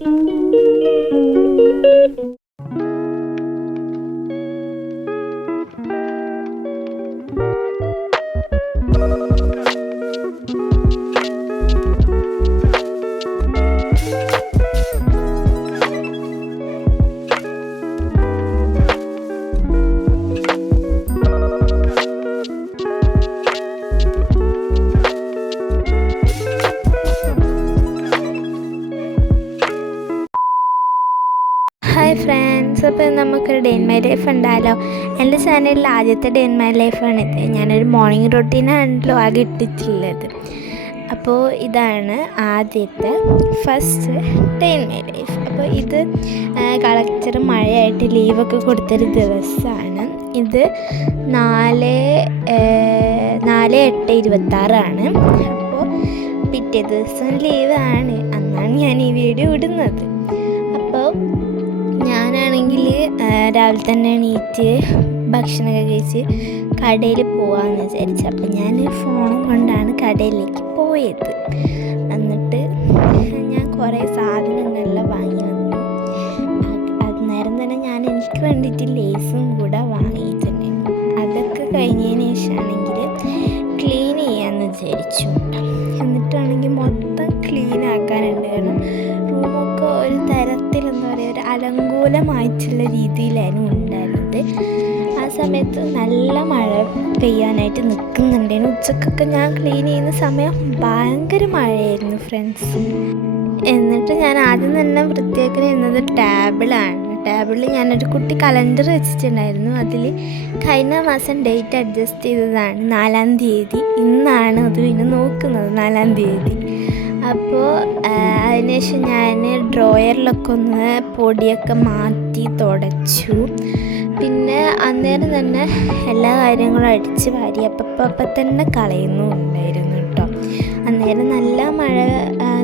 Hi friends, അപ്പോൾ നമുക്കൊരു day in my life ഉണ്ടായാലോ. എൻ്റെ ചാനലിൽ ആദ്യത്തെ ഡേ ഇൻ മൈ ലൈഫാണിത്. ഞാനൊരു മോർണിംഗ് റൊട്ടീനാണല്ലോ ആകെ ഇട്ടിട്ടുള്ളത്. അപ്പോൾ ഇതാണ് ആദ്യത്തെ first day in my life. അപ്പോൾ ഇത് കളക്ടർ മഴയായിട്ട് ലീവൊക്കെ കൊടുത്തൊരു ദിവസമാണ്. ഇത് 4/8/26 അപ്പോൾ പിറ്റേ ദിവസം ലീവാണ്. അന്നാണ് ഞാൻ ഈ വീഡിയോ ഇടുന്നത്. അപ്പോൾ ഞാനാണെങ്കിൽ രാവിലെ തന്നെ എണീറ്റ് ഭക്ഷണമൊക്കെ കഴിച്ച് കടയിൽ പോകാമെന്ന് വിചാരിച്ചു. അപ്പം ഞാൻ ഫോണും കൊണ്ടാണ് കടയിലേക്ക് പോയത്. എന്നിട്ട് ഞാൻ കുറേ സാധനങ്ങളെല്ലാം വാങ്ങി വന്നു. അന്നേരം തന്നെ ഞാൻ എനിക്ക് വേണ്ടിയിട്ട് ലേസും കൂടെ വാങ്ങിയിട്ടുണ്ടായിരുന്നു. അതൊക്കെ കഴിഞ്ഞതിന് ശേഷമാണെങ്കിൽ ക്ലീൻ ചെയ്യാമെന്ന് വിചാരിച്ചു. എന്നിട്ടാണെങ്കിൽ മൊത്തം ക്ലീൻ ആക്കാനുണ്ട്. കാരണം റൂമൊക്കെ ഒരു തരത്തിൽ എന്താ പറയുക, ഒരു അലങ്കോലമായിട്ടുള്ള രീതിയിലായിരുന്നു ഉണ്ടായിരുന്നത്. ആ സമയത്ത് നല്ല മഴ പെയ്യാനായിട്ട് നിൽക്കുന്നുണ്ടായിരുന്നു. ഉച്ചക്കൊക്കെ ഞാൻ ക്ലീൻ ചെയ്യുന്ന സമയം ഭയങ്കര മഴയായിരുന്നു ഫ്രണ്ട്സ്. എന്നിട്ട് ഞാൻ ആദ്യം തന്നെ വൃത്തിയാക്കുന്നത് ടേബിളിൽ ഞാനൊരു കുട്ടി കലണ്ടർ വെച്ചിട്ടുണ്ടായിരുന്നു. അതിൽ കഴിഞ്ഞ മാസം ഡേറ്റ് അഡ്ജസ്റ്റ് ചെയ്തതാണ് 4-ാം തീയതി. ഇന്നാണ് അത് പിന്നെ നോക്കുന്നത് 4-ാം തീയതി. അപ്പോൾ അതിനുശേഷം ഞാൻ ഡ്രോയറിലൊക്കെ ഒന്ന് പൊടിയൊക്കെ മാറ്റി തുടച്ചു. പിന്നെ അന്നേരം തന്നെ എല്ലാ കാര്യങ്ങളും അടിച്ച് വാരി അപ്പം തന്നെ കളയുന്നുണ്ടായിരുന്നു കേട്ടോ. അന്നേരം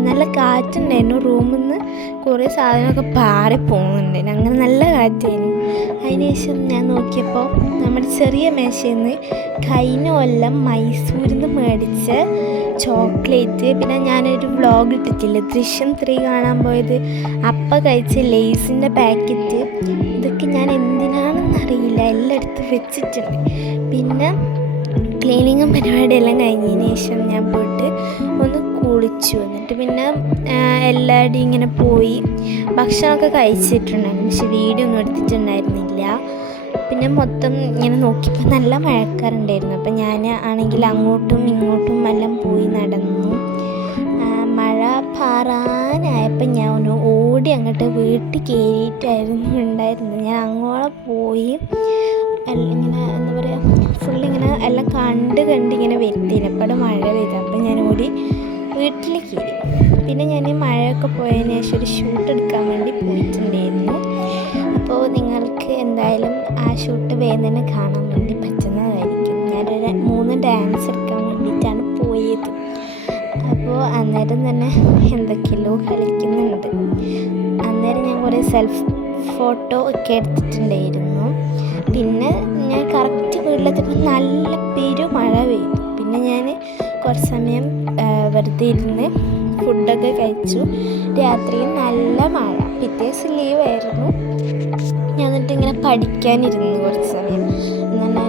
നല്ല കാറ്റുണ്ടായിരുന്നു. റൂമിൽ നിന്ന് കുറേ സാധനമൊക്കെ പാറി പോകുന്നുണ്ടായിരുന്നു. അങ്ങനെ നല്ല കാറ്റായിരുന്നു. അതിനുശേഷം ഞാൻ നോക്കിയപ്പോൾ നമ്മുടെ ചെറിയ മേശയിൽ നിന്ന് കഴിഞ്ഞ കൊല്ലം മൈസൂരിൽ നിന്ന് മേടിച്ച ചോക്ലേറ്റ്, പിന്നെ ഞാനൊരു വ്ളോഗ് ഇട്ടിട്ടില്ല ദൃശ്യം 3 കാണാൻ പോയത്, അപ്പം കഴിച്ച ലേസിൻ്റെ പാക്കറ്റ്, ഇതൊക്കെ ഞാൻ എന്തിനാണെന്നറിയില്ല എല്ലായിടത്തും വെച്ചിട്ടുണ്ട്. പിന്നെ ക്ലീനിങ്ങും പരിപാടിയെല്ലാം കഴിഞ്ഞതിന് ശേഷം ഞാൻ പോയിട്ട് ഒന്ന് കുളിച്ചു. എന്നിട്ട് പിന്നെ എല്ലാവരുടെയും ഇങ്ങനെ പോയി ഭക്ഷണമൊക്കെ കഴിച്ചിട്ടുണ്ടായിരുന്നു. പക്ഷെ വീഡിയോ ഒന്നും എടുത്തിട്ടുണ്ടായിരുന്നില്ല. പിന്നെ മൊത്തം ഇങ്ങനെ നോക്കിയപ്പോൾ നല്ല മഴക്കാറുണ്ടായിരുന്നു. അപ്പം ഞാൻ ആണെങ്കിൽ അങ്ങോട്ടും ഇങ്ങോട്ടും എല്ലാം പോയി നടന്നു. മഴ പാറാനായപ്പോൾ ഞാൻ ഒന്ന് ഓടി അങ്ങോട്ട് വീട്ടിൽ കയറിയിട്ടായിരുന്നു ഉണ്ടായിരുന്നത്. ഞാൻ അങ്ങോളം പോയി ഇങ്ങനെ എന്താ പറയുക, ഫുള്ളിങ്ങനെ എല്ലാം കണ്ട് ഇങ്ങനെ വരുത്തിനപ്പോൾ മഴ പെയ്തു. അപ്പം ഞാൻ ഓടി വീട്ടിൽ കയറി. പിന്നെ ഞാൻ മഴയൊക്കെ പോയതിന് ശേഷം ഒരു ഷൂട്ട് എടുക്കാൻ വേണ്ടി പോയിട്ടുണ്ടായിരുന്നു. അപ്പോൾ നിങ്ങൾക്ക് എന്തായാലും ആ ഷൂട്ട് വേഗം തന്നെ കാണാൻ വേണ്ടി പറ്റുന്നതായിരിക്കും. ഞാനൊരു 3 ഡാൻസ് എടുക്കാൻ വേണ്ടിയിട്ടാണ് പോയത്. അപ്പോൾ അന്നേരം തന്നെ എന്തൊക്കെയല്ലോ കളിക്കുന്നുണ്ട്. അന്നേരം ഞാൻ കുറേ സെൽഫ് ഫോട്ടോ ഒക്കെ എടുത്തിട്ടുണ്ടായിരുന്നു. പിന്നെ ഞാൻ കറക്റ്റ് വീട്ടിലെത്തിയപ്പോൾ നല്ല പെരുമഴ പെയ്തു. പിന്നെ ഞാൻ കുറച്ച് സമയം വെറുതെ ഇരുന്ന് ഫുഡൊക്കെ കഴിച്ചു. രാത്രിയും നല്ല മഴ. പിറ്റേ ദിവസം ലീവായിരുന്നു. ഞാൻ എന്നിട്ട് ഇങ്ങനെ പഠിക്കാനിരുന്നു കുറച്ച് സമയം. എന്ന് പറഞ്ഞാൽ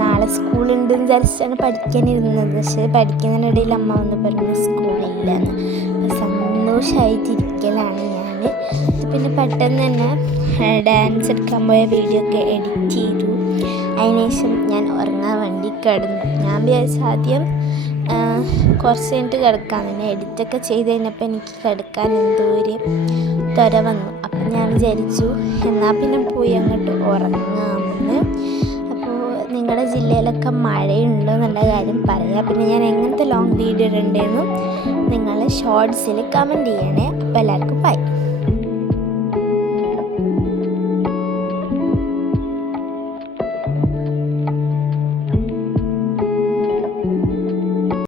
നാളെ സ്കൂളുണ്ടെന്ന് വിചാരിച്ചാണ് പഠിക്കാനിരുന്നത്. പക്ഷേ പഠിക്കുന്നതിനിടയിൽ അമ്മ വന്ന് പറഞ്ഞു സ്കൂളില്ലെന്ന്. സന്തോഷമായിട്ടിരിക്കലാണ് ഞാൻ. പിന്നെ പെട്ടെന്ന് തന്നെ ഡാൻസ് എടുക്കാൻ പോയ വീഡിയോ ഒക്കെ എഡിറ്റ് ചെയ്തു. അതിനുശേഷം ഞാൻ ഉറങ്ങാൻ വേണ്ടി കിടന്നു. ഞാൻ വിചാരിച്ച ആദ്യം കുറച്ച് കഴിഞ്ഞിട്ട് കിടക്കാൻ തന്നെ. എഡിറ്റൊക്കെ ചെയ്ത് കഴിഞ്ഞപ്പോൾ എനിക്ക് കിടക്കാൻ എന്തോ ഒരു ത്വര വന്നു. അപ്പം ഞാൻ വിചാരിച്ചു എന്നാൽ പിന്നെ പോയി അങ്ങോട്ട് ഉറങ്ങാമെന്ന്. അപ്പോൾ നിങ്ങളുടെ ജില്ലയിലൊക്കെ മഴയുണ്ടോ എന്നുള്ള കാര്യം പറയാം. പിന്നെ ഞാൻ എങ്ങനത്തെ ലോങ് വീഡിയോ ഇടേണ്ടതെന്നും നിങ്ങൾ ഷോർട്സിൽ കമൻറ്റ് ചെയ്യണേ. അപ്പോൾ എല്ലാവർക്കും ബൈ.